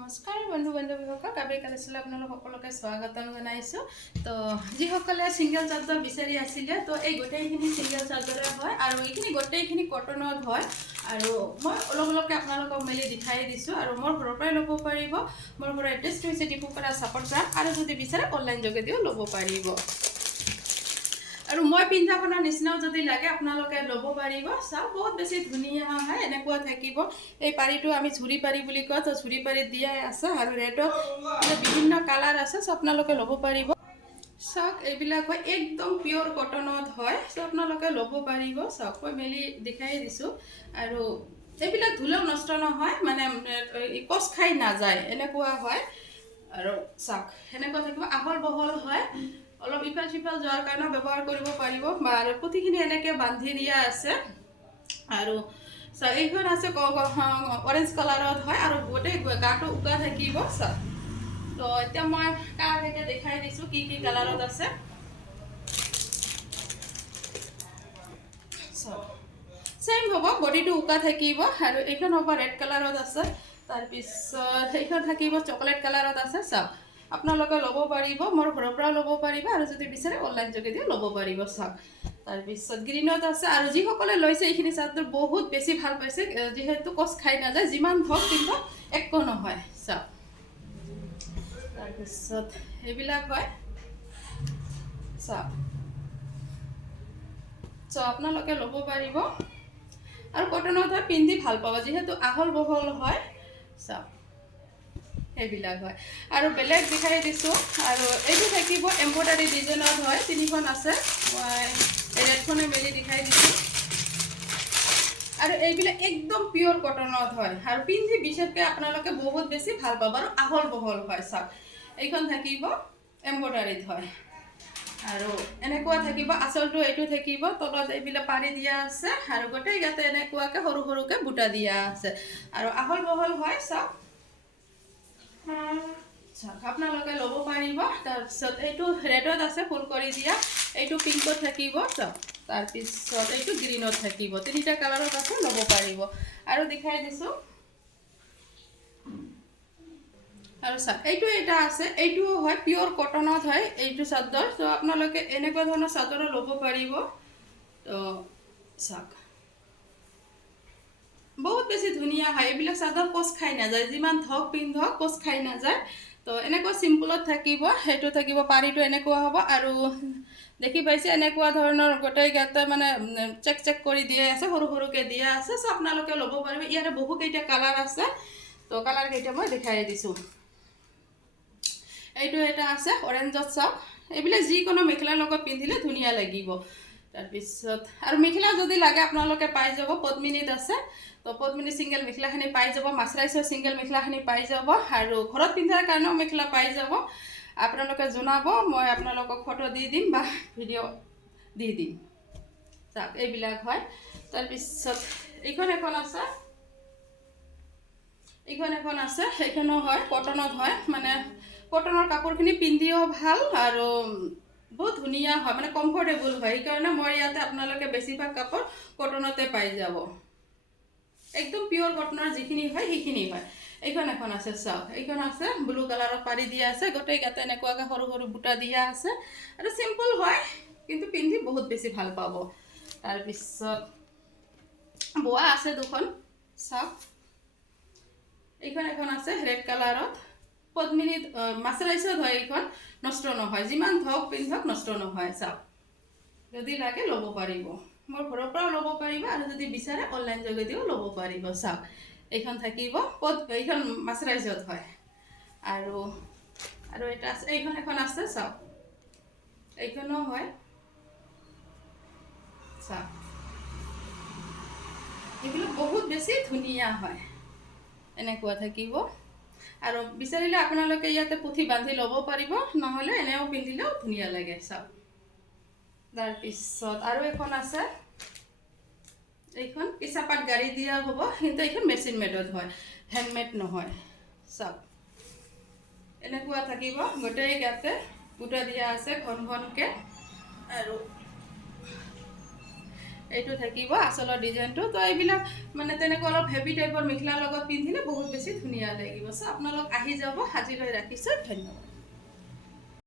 নমস্কাৰ বন্ধু বান্ধৱীসকল, কাবেৰী কালেকশ্যনলৈ আপোনালোক সকলোকে স্বাগতম জনাইছোঁ। তো যিসকলে ছিংগল চাৰ্জাৰ বিচাৰি আছিলে, তো এই গোটেইখিনি ছিংগল চাৰ্জাৰে হয় আৰু এইখিনি গোটেইখিনি কটনত হয়। আৰু মই অলপ অলপকৈ আপোনালোকক মেলি দেখাই দিছোঁ আৰু মোৰ ঘৰৰ পৰাই ল'ব পাৰিব। মোৰ ঘৰৰ এড্ৰেছটো হৈছে ডিপুপাৰা চাপৰজান, আৰু যদি বিচাৰে অনলাইন যোগেদিও ল'ব পাৰিব। আৰু মই পিন্ধাখনৰ নিচিনাও যদি লাগে আপোনালোকে ল'ব পাৰিব। চাওক, বহুত বেছি ধুনীয়া হয়, এনেকুৱা থাকিব। এই পাৰিটো আমি ঝুৰি পাৰি বুলি কওঁ, তো ঝুৰি পাৰি দিয়াই আছে আৰু ৰেডত বিভিন্ন কালাৰ আছে, চ' আপোনালোকে ল'ব পাৰিব। চাওক, এইবিলাক হয় একদম পিয়'ৰ কটনত হয়, চ' আপোনালোকে ল'ব পাৰিব। চাওক, মই মেলি দেখাই দিছোঁ। আৰু এইবিলাক ধুলেও নষ্ট নহয়, মানে কচ খাই নাযায়, এনেকুৱা হয়। আৰু চাওক, সেনেকুৱা থাকিব, আহল বহল হয়, অলপ ইফাল সিফাল যোৱাৰ কাৰণে ব্যৱহাৰ কৰিব পাৰিব। আৰু পুথিখিনি এনেকৈ বান্ধি দিয়া আছে। আৰু চাওক, এইখন আছে অৰেঞ্জ কালাৰত হয় আৰু গোটেই গাটো উকা থাকিব। চাওক, তো এতিয়া মই কালাৰকেইটা দেখাই দিছোঁ কি কি কালাৰত আছে। চাওক, চেম হ'ব, বডিটো উকা থাকিব। আৰু এইখন হ'ব ৰেড কালাৰত আছে, তাৰপিছত সেইখন থাকিব চকলেট কালাৰত আছে। চাওক, আপোনালোকে ল'ব পাৰিব, মোৰ ঘৰৰ পৰাও ল'ব পাৰিব, আৰু যদি বিচাৰে অনলাইন যোগেদিও ল'ব পাৰিব। চাওক, তাৰপিছত গ্ৰীণত আছে, আৰু যিসকলে লৈছে এইখিনি চাৰ্টটো বহুত বেছি ভাল পাইছে, যিহেতু কচ খাই নাযায়, যিমান ধৰক কিন্তু একো নহয়। চাওক, তাৰপিছত এইবিলাক হয়। চাওক, চ' আপোনালোকে ল'ব পাৰিব আৰু কটনত হয়, পিন্ধি ভাল পাব, যিহেতু আহল বহল হয়। চাওক, সেইবিলাক হয়। আৰু বেলেগ দেখাই দিছোঁ। আৰু এইটো থাকিব এম্ব্ৰইডাৰী ডিজাইনত হয়, তিনিখন আছে, মই এই ৰেডখনে মেলি দেখাই দিছোঁ। আৰু এইবিলাক একদম পিয়'ৰ কটনত হয় আৰু পিন্ধি বিশেষকৈ আপোনালোকে বহুত বেছি ভাল পাব আৰু আহল বহল হয়। চাওক, এইখন থাকিব এম্ব্ৰইডাৰীত হয়, আৰু এনেকুৱা থাকিব, আঁচলটো এইটো থাকিব, তলত এইবিলাক পাৰি দিয়া আছে, আৰু গোটেই ইয়াতে এনেকুৱাকৈ সৰু সৰুকৈ বুটা দিয়া আছে, আৰু আহল বহল হয়। চাওক, আপোনালোকে ল'ব পাৰিব। তাৰপিছত এইটো ৰেডত আছে, ফুল কৰি দিয়া, এইটো পিংকত থাকিব। চাওক, তাৰপিছত এইটো গ্ৰীণত থাকিব, তিনিটা কালাৰত আছে, ল'ব পাৰিব। আৰু দেখাই দিছোঁ। আৰু চাওক, এইটো এটা আছে, এইটোও হয় পিয়'ৰ কটনত হয় এইটো চাদৰ, তো আপোনালোকে এনেকুৱা ধৰণৰ চাদৰো ল'ব পাৰিব। তো চাওক, বহুত বেছি ধুনীয়া হয়, এইবিলাক চাদৰ কোচ খাই নাযায়, যিমান ধওক পিন্ধক কোচ খাই নাযায়। তো এনেকুৱা চিম্পুলত থাকিব, সেইটো থাকিব, পাৰিটো এনেকুৱা হ'ব। আৰু দেখি পাইছে এনেকুৱা ধৰণৰ গোটেই গাতে মানে চেক চেক কৰি দিয়া আছে, সৰু সৰুকৈ দিয়া আছে, চ' আপোনালোকে ল'ব পাৰিব। ইয়াতে বহুকেইটা কালাৰ আছে, তো কালাৰকেইটা মই দেখাই দিছোঁ। এইটো এটা আছে অৰেঞ্জত। চাওক, এইবিলাক যিকোনো মেখেলাৰ লগত পিন্ধিলে ধুনীয়া লাগিব। তাৰপিছত আৰু মেখেলা যদি লাগে আপোনালোকে পাই যাব, পদ্মিনীত আছে, তো পদ্মিনী ছিংগল মেখেলাখিনি পাই যাব, মাছৰাইছৰ ছিংগল মেখেলাখিনি পাই যাব, আৰু ঘৰত পিন্ধাৰ কাৰণেও মেখেলা পাই যাব। আপোনালোকে জনাব, মই আপোনালোকক ফটো দি দিম বা ভিডিঅ' দি দিম। চাওক, এইবিলাক হয়। তাৰপিছত এইখন এখন আছে, এইখন এখন আছে, সেইখনো হয় কটনত হয়, মানে কটনৰ কাপোৰখিনি পিন্ধিও ভাল আৰু বহুত ধুনীয়া হয়, মানে কমফৰ্টেবল হয়। সেইকাৰণে মই ইয়াতে আপোনালোকে বেছিভাগ কাপোৰ কটনতে পাই যাব, একদম পিয়'ৰ কটনৰ যিখিনি হয় সেইখিনি হয়। এইখন এখন আছে, চাওক, এইখন আছে ব্লু কালাৰত পাৰি দিয়া আছে, গোটেই গাতে এনেকুৱাকৈ সৰু সৰু বুটা দিয়া আছে, আৰু চিম্পল হয়, কিন্তু পিন্ধি বহুত বেছি ভাল পাব। তাৰপিছত বোৱা আছে দুখন। চাওক, এইখন এখন আছে ৰেড কালাৰত, পদ্মিনীত মাছৰাইছত হয়, এইখন নষ্ট নহয়, যিমান ধওক পিন্ধক নষ্ট নহয়। চাওক, যদি লাগে ল'ব পাৰিব, মোৰ ঘৰৰ পৰাও ল'ব পাৰিব, আৰু যদি বিচাৰে অনলাইন যোগেদিও ল'ব পাৰিব। চাওক, এইখন থাকিব, এইখন মাছৰাইজত হয়। আৰু এটা আছে, এইখন এখন আছে, চাওক, এইখনো হয়। চাওক, এইবিলাক বহুত বেছি ধুনীয়া হয়, এনেকুৱা থাকিব। আৰু বিচাৰিলে আপোনালোকে ইয়াতে পুথি বান্ধি ল'ব পাৰিব, নহ'লে এনেও পিন্ধিলেও ধুনীয়া লাগে। চাওক, তাৰপিছত আৰু এখন আছে, এইখন কেঁচাপাত গাড়ি দিয়া হ'ব, কিন্তু এইখন মেচিন মেডত হয়, হেণ্ডমেড নহয়। চাওক, এনেকুৱা থাকিব, গোটেই গাতে বুটা দিয়া আছে ঘন ঘনকৈ। আৰু এইটো থাকিব আচলৰ ডিজাইনটো। তো এইবিলাক মানে তেনেকৈ অলপ হেভি টাইপৰ মেখেলাৰ লগত পিন্ধিলে বহুত বেছি ধুনীয়া লাগিব। চ' আপোনালোক আহি যাব। আজিলৈ ৰাখিছোঁ, ধন্যবাদ।